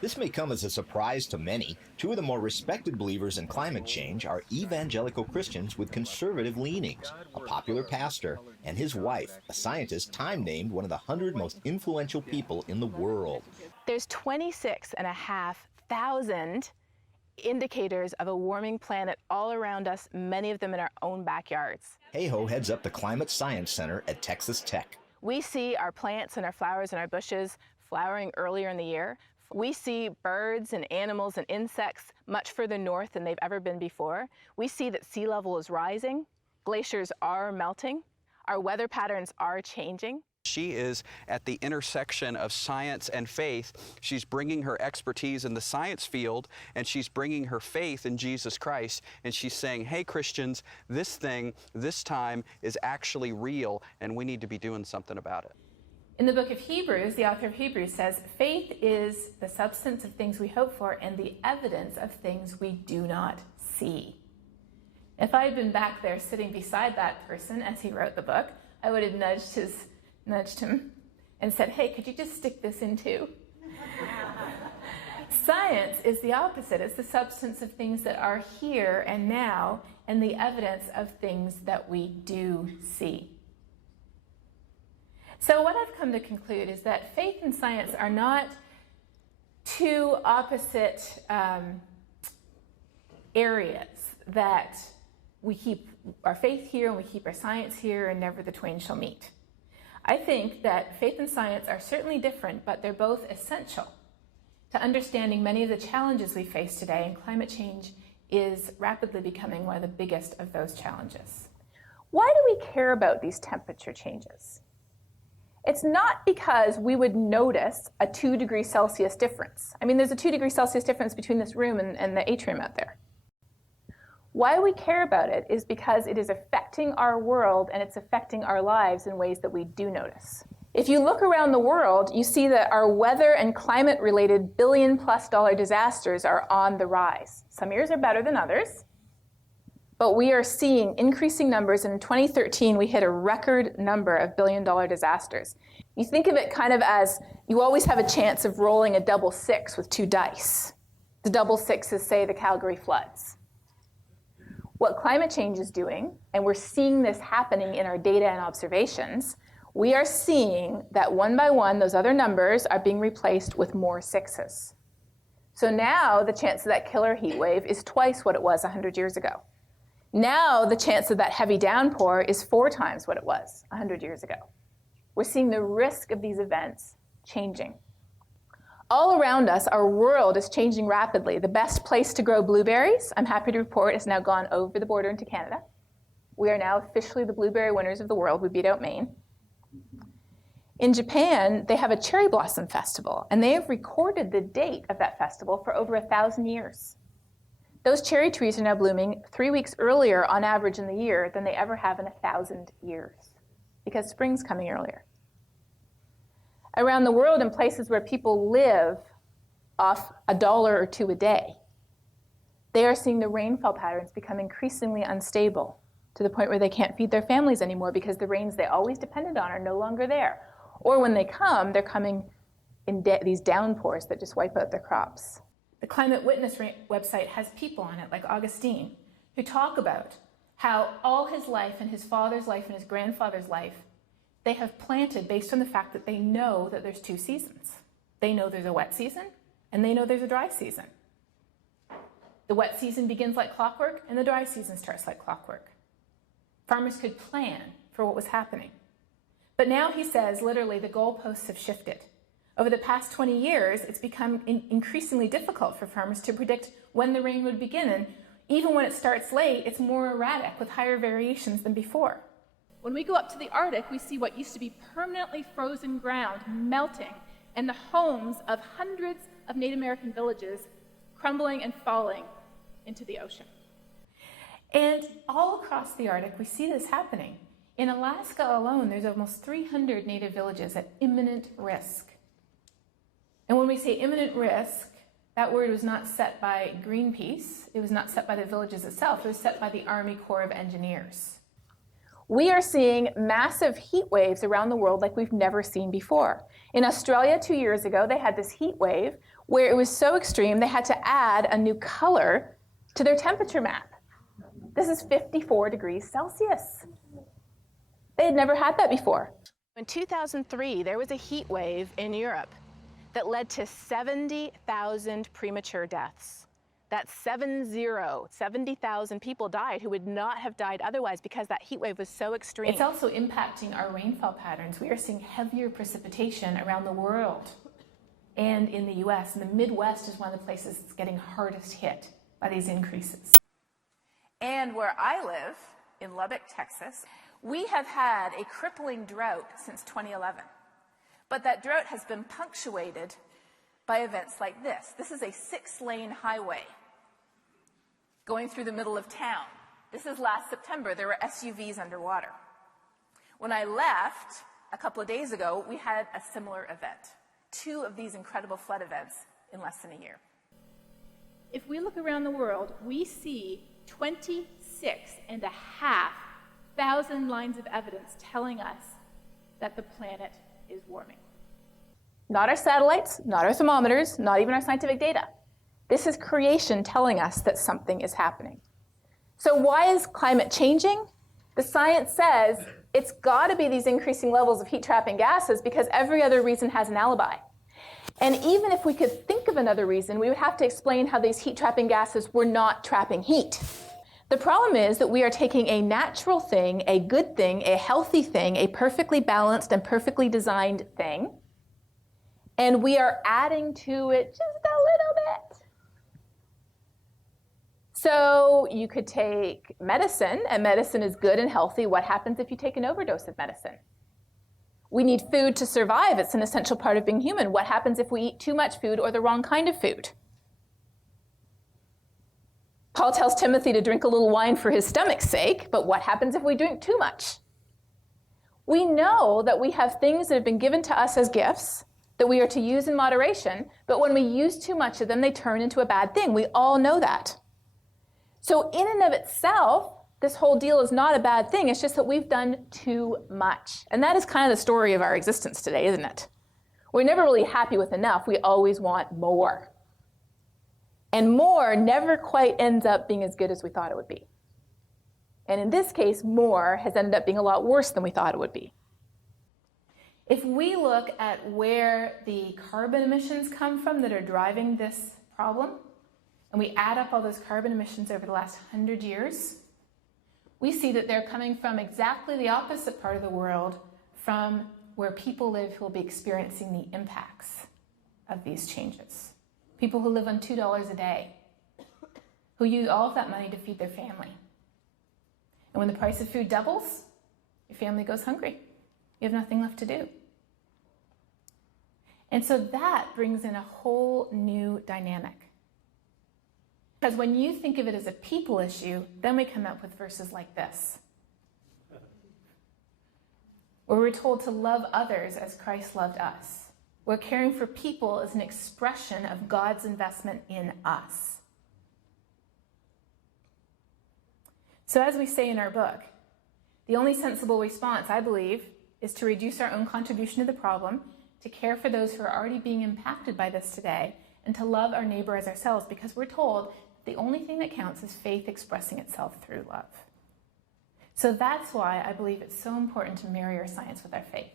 This may come as a surprise to many. Two of the more respected believers in climate change are evangelical Christians with conservative leanings, a popular pastor, and his wife, a scientist time-named one of the 100 most influential people in the world. There's 26,500 indicators of a warming planet all around us, many of them in our own backyards. Hayhoe heads up the Climate Science Center at Texas Tech. We see our plants and our flowers and our bushes flowering earlier in the year. We see birds and animals and insects much further north than they've ever been before. We see that sea level is rising, glaciers are melting, our weather patterns are changing. She is at the intersection of science and faith. She's bringing her expertise in the science field, and she's bringing her faith in Jesus Christ, and she's saying, hey, Christians, this thing, this time is actually real, and we need to be doing something about it. In the book of Hebrews, the author of Hebrews says, faith is the substance of things we hope for and the evidence of things we do not see. If I had been back there sitting beside that person as he wrote the book, I would have nudged him and said, hey, could you just stick this in too? Science is the opposite. It's the substance of things that are here and now and the evidence of things that we do see. So what I've come to conclude is that faith and science are not two opposite areas, that we keep our faith here and we keep our science here and never the twain shall meet. I think that faith and science are certainly different, but they're both essential to understanding many of the challenges we face today, and climate change is rapidly becoming one of the biggest of those challenges. Why do we care about these temperature changes? It's not because we would notice a 2 degrees Celsius difference. I mean, there's a 2 degrees Celsius difference between this room and the atrium out there. Why we care about it is because it is affecting our world and it's affecting our lives in ways that we do notice. If you look around the world, you see that our weather and climate-related billion-plus-dollar disasters are on the rise. Some years are better than others, but we are seeing increasing numbers. In 2013, we hit a record number of billion-dollar disasters. You think of it kind of as you always have a chance of rolling a double six with 2 dice. The double six is, say, the Calgary floods. What climate change is doing, and we're seeing this happening in our data and observations, we are seeing that one by one, those other numbers are being replaced with more sixes. So now the chance of that killer heat wave is twice what it was 100 years ago. Now the chance of that heavy downpour is 4 times what it was 100 years ago. We're seeing the risk of these events changing. All around us, our world is changing rapidly. The best place to grow blueberries, I'm happy to report, has now gone over the border into Canada. We are now officially the blueberry winners of the world. We beat out Maine. In Japan, they have a cherry blossom festival, and they have recorded the date of that festival for over 1,000 years. Those cherry trees are now blooming 3 weeks earlier on average in the year than they ever have in 1,000 years, because spring's coming earlier. Around the world, in places where people live off $1 or $2 a day, they are seeing the rainfall patterns become increasingly unstable to the point where they can't feed their families anymore because the rains they always depended on are no longer there. Or when they come, they're coming in these downpours that just wipe out their crops. The Climate Witness website has people on it, like Augustine, who talk about how all his life and his father's life and his grandfather's life, they have planted based on the fact that they know that there's 2 seasons. They know there's a wet season, and they know there's a dry season. The wet season begins like clockwork, and the dry season starts like clockwork. Farmers could plan for what was happening. But now he says, literally, the goalposts have shifted. Over the past 20 years, it's become increasingly difficult for farmers to predict when the rain would begin, and even when it starts late, it's more erratic with higher variations than before. When we go up to the Arctic, we see what used to be permanently frozen ground melting, and the homes of hundreds of Native American villages crumbling and falling into the ocean. And all across the Arctic, we see this happening. In Alaska alone, there's almost 300 native villages at imminent risk. And when we say imminent risk, that word was not set by Greenpeace. It was not set by the villages itself. It was set by the Army Corps of Engineers. We are seeing massive heat waves around the world like we've never seen before. In Australia 2 years ago, they had this heat wave where it was so extreme they had to add a new color to their temperature map. This is 54 degrees Celsius. They had never had that before. In 2003, there was a heat wave in Europe that led to 70,000 premature deaths. That's 70,000 people died who would not have died otherwise because that heat wave was so extreme. It's also impacting our rainfall patterns. We are seeing heavier precipitation around the world and in the US. And the Midwest is one of the places that's getting hardest hit by these increases. And where I live, in Lubbock, Texas, we have had a crippling drought since 2011. But that drought has been punctuated by events like this. This is a 6-lane highway going through the middle of town. This is last September. There were SUVs underwater. When I left a couple of days ago, we had a similar event. 2 of these incredible flood events in less than a year. If we look around the world, we see 26,500 lines of evidence telling us that the planet is warming. Not our satellites, not our thermometers, not even our scientific data. This is creation telling us that something is happening. So why is climate changing? The science says it's got to be these increasing levels of heat-trapping gases because every other reason has an alibi. And even if we could think of another reason, we would have to explain how these heat-trapping gases were not trapping heat. The problem is that we are taking a natural thing, a good thing, a healthy thing, a perfectly balanced and perfectly designed thing, and we are adding to it just a little bit. So you could take medicine, and medicine is good and healthy. What happens if you take an overdose of medicine? We need food to survive. It's an essential part of being human. What happens if we eat too much food or the wrong kind of food? Paul tells Timothy to drink a little wine for his stomach's sake, but what happens if we drink too much? We know that we have things that have been given to us as gifts that we are to use in moderation, but when we use too much of them, they turn into a bad thing. We all know that. So in and of itself, this whole deal is not a bad thing. It's just that we've done too much. And that is kind of the story of our existence today, isn't it? We're never really happy with enough. We always want more. And more never quite ends up being as good as we thought it would be. And in this case, more has ended up being a lot worse than we thought it would be. If we look at where the carbon emissions come from that are driving this problem, and we add up all those carbon emissions over the last 100 years, we see that they're coming from exactly the opposite part of the world from where people live who will be experiencing the impacts of these changes. People who live on $2 a day, who use all of that money to feed their family. And when the price of food doubles, your family goes hungry. You have nothing left to do. And so that brings in a whole new dynamic. Because when you think of it as a people issue, then we come up with verses like this, where we're told to love others as Christ loved us. Where caring for people is an expression of God's investment in us. So as we say in our book, the only sensible response, I believe, is to reduce our own contribution to the problem, to care for those who are already being impacted by this today, and to love our neighbor as ourselves, because we're told the only thing that counts is faith expressing itself through love. So that's why I believe it's so important to marry our science with our faith.